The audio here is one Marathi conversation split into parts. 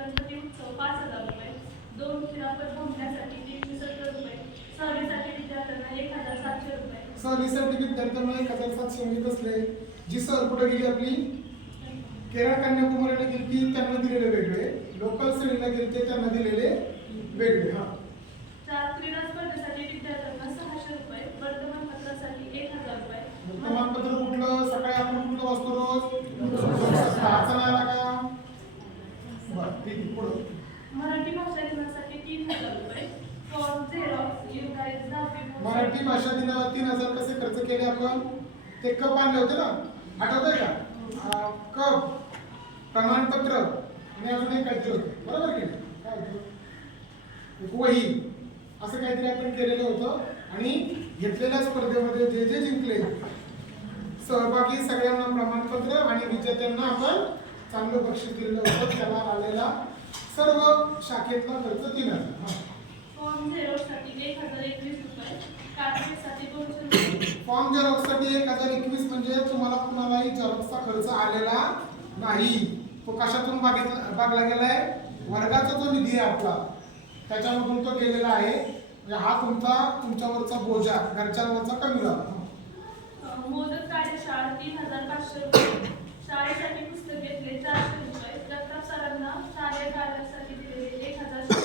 गणपती उत्सव पाच हजार रुपये. दोन खिरापत भोगण्यासाठी तीनशे सत्तर रुपये. सहलीसाठी विद्यार्थ्यांना एक हजार सातशे रुपये. सहलीसाठी विद्यार्थ्यांना एक हजार सातशे मिळत असले जी सर कुठे गेली आपली? केरळ कन्याकुमारीला गेली ती त्यांना दिलेले वेगळे. लोकल श्रेणीला गेली ते त्यांना दिलेले वेगळे. हा चार क्रीडा स्पर्धेसाठी विद्यार्थ्यांना सहाशे रुपये वर्तमानपत्रासाठी एक हजार रुपये वर्तमानपत्र कुठलं सकाळी आपण कुठलं वाचतो रोज सकाळचा नाही आला का बरं ठीक आहे पुढं मराठी भाषा दिनासाठी तीन हजार रुपये फॉर्म झेरॉक्स युगाईज दहावी बोर्ड- मराठी भाषा दिनाला तीन हजार कसे खर्च केले आपण ते कप आणले होते ना? आठवतंय का? कप प्रमाणपत्र आणि अजून एक काहीतरी होतं. बरोबर की नाही? काय होतं? एक वही असं काहीतरी आपण केलेलं होतं. आणि घेतलेल्या स्पर्धेमध्ये जे जे जिंकले सहभागी सगळ्यांना प्रमाणपत्र आणि विजेत्यांना आपण चांगलं बक्षीस दिलेलं होतं. त्याला आलेला सर्व शाखेतला खर्च तीन हजार. फॉर्म झेरॉक्ससाठी एक हजार एकवीस रुपये कार्डशीटसाठी दोनशे रुपये. फॉर्म झेरॉक्ससाठी एक हजार एकवीस म्हणजे तुम्हाला कुणालाही झेरॉक्सचा खर्च आलेला नाही. तो कशातून बागेतला बागला गेलाय? वर्गाचा जो निधी आहे आपला त्याच्यामधून तो गेलेला आहे. म्हणजे हा तुमचा तुमच्यावरचा बोजा घरच्यांवरचा कमी झाला मोदक कार्यशाळा तीन हजार पाचशे रुपये. शाळेसाठी पुस्तक घेतले चारशे रुपये. दत्ताप सरांना शालेय कार्यासाठी दिलेले एक हजार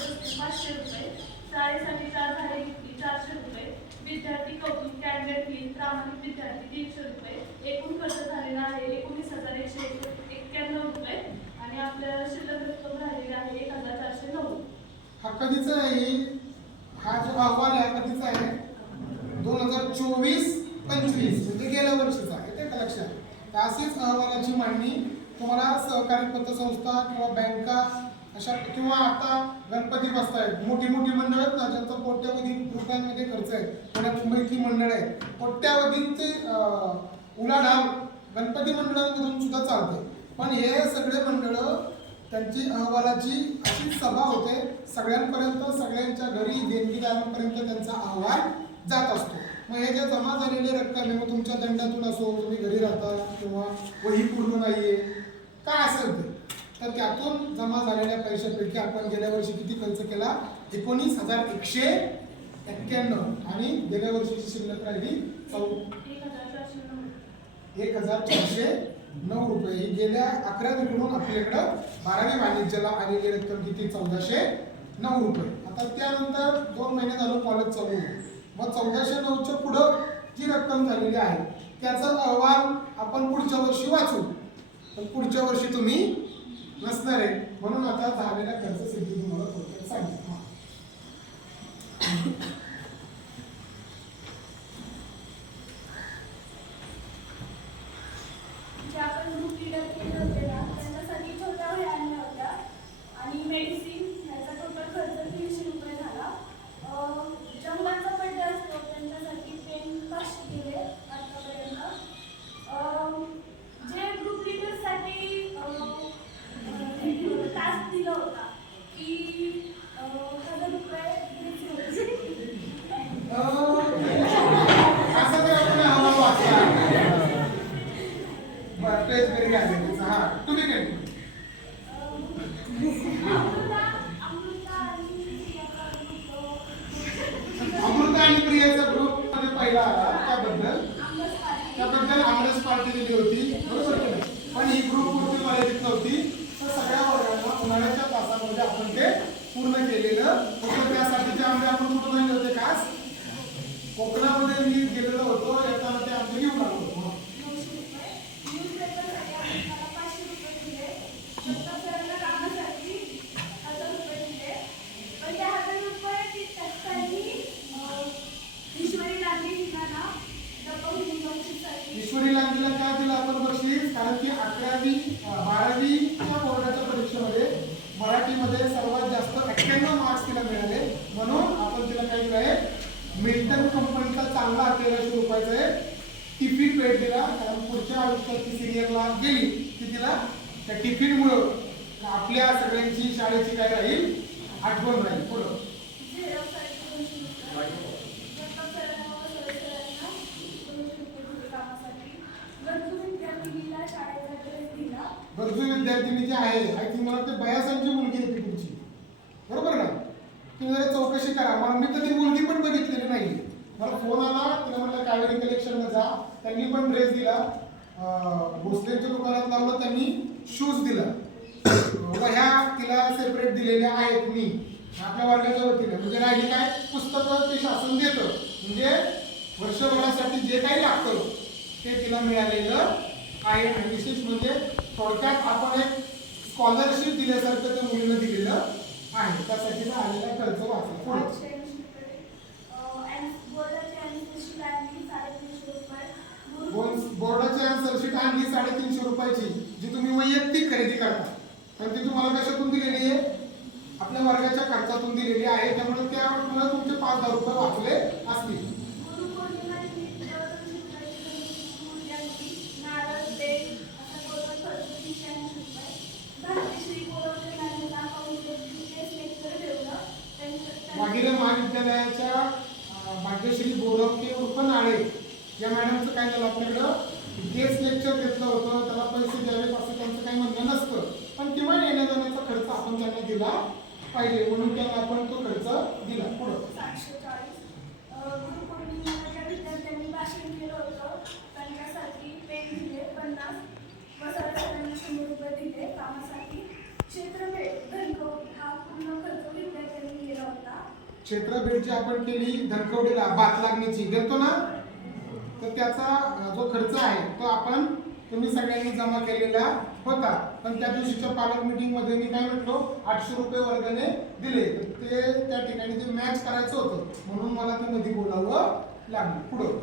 वस्तू पाचशे रुपये. शाळेसाठी चार झाडे घेतली चारशे रुपये. विद्यार्थी कौतुक कॅन्डेट फी प्रामाणिक विद्यार्थी तीनशे रुपये. एकूण खर्च झालेला आहे एकोणीस हजार एकशे एक्क्याण्णव रुपये. आणि आपल्याला शिल्लक रक्कम राहिलेली आहे एक हजार चारशे नऊ. हा कधीचा आहे? हा जो अहवाल आहे हा कधीचा आहे? दोन हजार चोवीस पंचवीस. म्हणजे गेल्या वर्षीचा येते का लक्षात? असेच अशीच अहवालाची मांडणी तुम्हाला सहकारी पतसंस्था किंवा बँका अशा किंवा आता गणपती बसतायत. मोठी मोठी मंडळ आहेत ना ज्यांचा कोट्यावधी रुपयांमध्ये खर्च आहे पुण्या मुंबईतली मंडळ आहे कोट्यावधींचे उलाढाल गणपती मंडळांमधून सुद्धा चालते पण हे सगळे मंडळ त्यांची अहवालाची अशी सभा होते. सगळ्यांपर्यंत सगळ्यांच्या घरी देणगीदारांपर्यंत त्यांचा अहवाल जात असतो. मग हे जे जमा झालेली रक्कम आहे मग तुमच्या दंडातून असो तुम्ही घरी राहता किंवा वही पूर्ण नाहीये. काय असेल ते? तर त्यातून जमा झालेल्या पैशापैकी आपण गेल्या वर्षी किती खर्च केला? एकोणीस हजार एकशे एक्क्याण्णव. आणि गेल्या वर्षीची शिल्लक राहिली चौ एक हजार चारशे नऊ रुपये. ही गेल्या अकरावीकडून आपल्याकडं बारावी वाणिज्याला आलेली रक्कम किती? चौदाशे नऊ रुपये. आता त्यानंतर दोन महिने झालं कॉलेज चालू आहे. मग चौदाशे नऊच्या पुढं जी रक्कम झालेली आहे त्याचा अहवाल आपण पुढच्या वर्षी वाचू. पण पुढच्या वर्षी तुम्ही नसणार आहे म्हणून आता झालेला खर्च सिद्धी तुम्हाला थोडक्यात सांगितलं हा. ज्या आपण ग्रुप लीडर केले होते ना त्यांच्यासाठी छोट्या वह्या आणल्या होत्या आणि मेडिसिन ह्याचा टोटल खर्च तीनशे रुपये झाला अं, ज्या मुलांचा बड्डे असतो त्यांच्यासाठी पेन पाचशे दिले आतापर्यंत अं, जे ग्रुप लीडरसाठी टास्क दिला होता की अं, हजार रुपये द्यायचे होते. असं जर आपण अहवाल वाचला बरं आहे घरी हा तुम्ही काय? अमृता आणि प्रियाचा ग्रुपमध्ये पहिला आला. त्याबद्दल. त्याबद्दल आमरस पार्टी दिली होती. बरोबर पण ही ग्रुप वरती मर्यादित नव्हती. तर सगळ्या वर्गांना उन्हाळ्याच्या तासामध्ये आपण ते पूर्ण केलेलं होतं. त्यासाठी ते आंबे आपण कुठं नाही होते खास कोकणामध्ये मी गेलेलो होतो येताना ते आंबे घेऊन आलो होतो नऊशे रुपये न्यूजपेपरसाठी आपण मला पाचशे रुपये दिले दत्ता सरांना कामासाठी हजार रुपये दिले पण त्या हजार रुपये ती त्यांनी ईश्वरी लांबी ठिकाणा डब्बा घेऊन बक्षीसाठी ईश्वरी लांजीला काय दिलं आपण बक्षीस कारण की अकरावी अं, बारावीच्या बोर्डाच्या परीक्षेमध्ये मराठीमध्ये सर्वात जास्त अठ्ठ्याण्णव मार्क्स तिला मिळाले म्हणून आपण तिला काय दिलं आहे मिल्टन कंपनीचा चांगला तेराशे रुपयाचा आहे टिफिन भेट दिला कारण पुढच्या आयुष्यात ती सिनियरला गेली की तिला त्या टिफिनमुळं आपल्या सगळ्यांची शाळेची काय राहील? आठवण राहील. पुढं. गरजू विद्यार्थिनी जी आहे आय थिंक मला ते बयासांची मुलगी होती तुमची. बरोबर ना? तुम्ही जरा चौकशी करा. मला मी कधी मुलगी पण बघितलेली नाही मला फोन आला तिला म्हटलं कावेरी कलेक्शनला जा. त्यांनी पण ड्रेस दिला. भोसलेच्या दुकानात लावलं त्यांनी शूज दिला. ह्या तिला सेपरेट दिलेल्या आहेत मी. आपल्या वर्गाच्या वतीने. म्हणजे राहिली काय? पुस्तकं ते शासन देतं. म्हणजे वर्षभरासाठी जे काही लागतं ते तिला मिळालेलं आहे. आणि विशेष म्हणजे थोडक्यात आपण एक स्कॉलरशिप दिल्यासारखं त्या मुलीनं दिलेलं आहे. त्यासाठी आलेला खर्च वाचला पुढे आठशे ऐंशी रुपये. अं, आणि बोर्डाची आणि कृषी लागली साडेतीनशे रुपये. गुरु- बोर्ड- बोर्डाची आन्सर शीट आणली साडेतीनशे जी तुम्ही वैयक्तिक खरेदी करता. तर ती तुम्हाला कशातून दिलेली आहे? आपल्या वर्गाच्या खर्चातून दिलेली आहे त्यामुळे त्यामुळे तुमचे पाच हजार रुपये वाचले असतील. गुरुपौर्णिमा वाघिरे महाविद्यालयाच्या भाग्यश्री बोरवके उर्फ नाळे या मॅडमचं काय झालं आपल्याकडं? गेस्ट लेक्चर घेतलं होतं त्याला पैसे द्यावेत असं त्यांचं काही म्हणणं नसतं. पण किमान येण्या जाण्याचा खर्च आपण त्यांना दिला पाहिजे म्हणून त्यांना आपण तो खर्च दिला. पुढं. क्षेत्रभेट जी आपण केली धनकवडीला बात लागण्याची गेलतो ना? तर त्याचा जो खर्च आहे तो आपण तुम्ही सगळ्यांनी जमा केलेला होता. पण त्या दिवशीच्या पालक मीटिंगमध्ये मी काय म्हटलो आठशे रुपये वर्गाने दिले. तर ते त्या ठिकाणी ते मॅच करायचं होतं म्हणून मला ते मध्ये बोलावं लागलं. पुढं.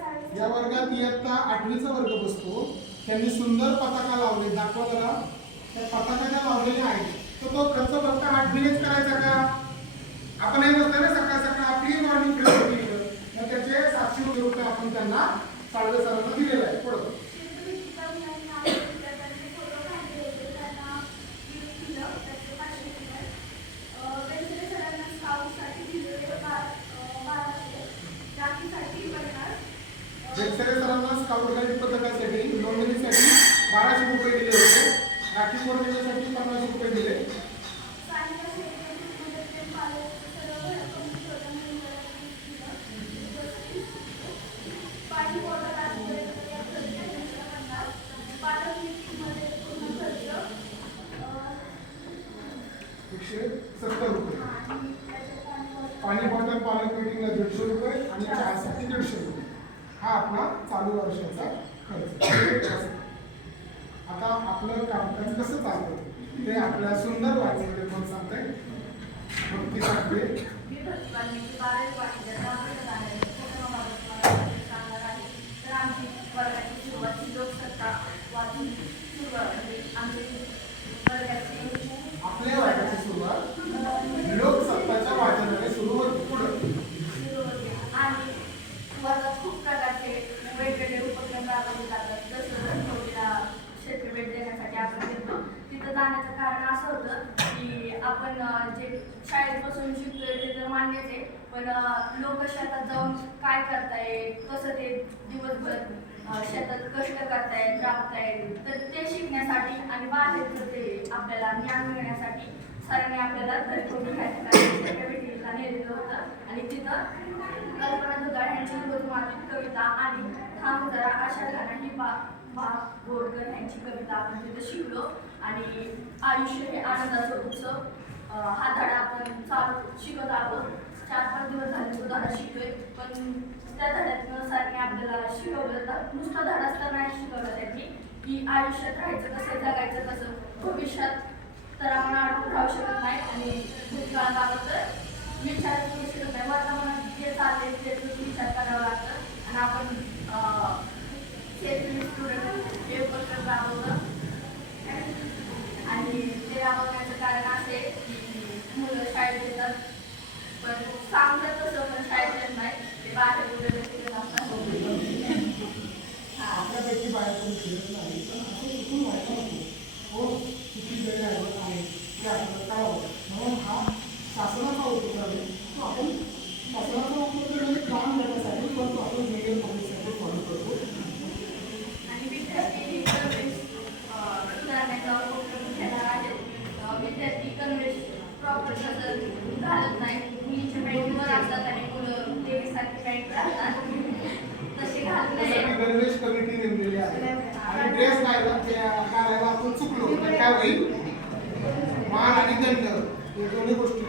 साडे या वर्गात इयत्ता आठवीचा वर्ग बसतो. त्यांनी सुंदर पताका लावले दाखवा जरा. त्या पताका ज्या लावलेल्या आहेत. तर तो खर्च फक्त आठवीनेच करायचा का? आपण हे बसतोय ना सकाळ सकाळ आपली मॉर्निंग मग त्याचे सातशे रुपये रुपये आपण त्यांना साडे सरांना दिलेलं आहे पुढं. क्षेत्रभेटीचा रुपये दिलेले बाराशे सरांना स्काउट गाईड पथकासाठी नोंदणीसाठी बाराशे रुपये दिले होते. राखी पौर्णिमेसाठी पन्नास रुपये दिले सानिका शेळके ग्रुपमध्ये ते पालक सर्व भरपूर छोट्या मुलींना दिलं. पाणी बॉटल आजपर्यंत या खर्च पन्नास पालक मीटिंगमध्ये पूर्ण खर्च अं, एकशे सत्तर रुपये आणि त्याच्यात पाणी बॉटल पाणी बॉटल पालक मीटिंगला दीडशे रुपये आणि चहासाठी दीडशे रुपये हा आपला चालू वर्षाचा खर्च आता आपलं कामकाज कसं चालतं ते आपल्या सुंदर वाचमध्ये पण सांगताय? भक्ती सांगते आपल्या प्रतिभांची बारावी वाटली त्याबद्दल आहे कुटुंबाबाबत मला काही सांगणार आहे तर आमची वर्गाची सुरुवात ही लोकसत्ता वाचून सुरुवात म्हणजे आमची वर्गाची आपल्या वर्गाची सुरुवात लोकसत्ताच्या वाचनाने सुरू होते पुढं सुरू होते आणि वर्गात खूप प्रकारचे वेगवेगळे उपक्रम राबवले जातात जसं धनकवडीला क्षेत्रभेट देण्यासाठी आपण गेलो तिथं जाण्याचं कारण असं होतं की आपण जे शाळेत बसून शिकतोय ते तर मान्यच आहे. पण लोक शेतात जाऊन काय करताय? कसं ते दिवसभर शेतात कष्ट करतायत राबतायत तर ते शिकण्यासाठी आणि बाहेरचं ते आपल्याला ज्ञान मिळण्यासाठी सरांनी आपल्याला धनकवडी ह्या नेलेलं होतं. आणि तिथं कल्पना दुधाळ यांची कविता आणि थांब जरा अशा गाणं ही बा भा बोरकर यांची कविता आपण तिथं शिकलो. आणि आयुष्य हे आनंदाचं उत्सव हा धडा आपण चालू शिकत आहोत. चार पाच दिवस झाले तो धडा शिकतोय पण त्या धड्यातनं सरांनी आपल्याला शिकवलं तर नुसतं धडाच तर नाही शिकवलं त्यांनी की आयुष्यात राहायचं कसं जगायचं कसं भविष्यात तर आपण अडकून राहू शकत नाही. आणि भूतकाळाबाबत तर विचार करू शकत नाही वर्तमानात जे चालले ते विचार करावा लागतं आणि आपण स्टुडंट हे उपक्रम राबवलं आणि ते राबवण्याचं कारण असे की मुलं शाळेत येतात पण सांगतात तसं पण शाळेत येत नाही ते बाहेर वगैरे फिरत असतात हां आपल्यापैकी बाहेर कोणी फिरत नाही पण असं चुकून व्हायला नको हो किती जरी आलं आहे ते आपल्याला कळावं म्हणून हा शासनाचा उपक्रम आहे तो आपण शासनाचा भरपूर आणि विद्यार्थी गणवेश अं, सुधारण्याचा उपक्रम घेणार आहेत अं, विद्यार्थी गणवेश प्रॉपर तसं घालत नाही. मुलीच्या पॅन्टवर असतात आणि मुलं लेडीजसारखी पॅन्ट घालतात. तसे घालत नाही. कमिटी नेमलेली आहे. आणि ड्रेस काढायला आपण चुकलो. काय होईल? मान आणि दंड. हे दोन्ही गोष्टी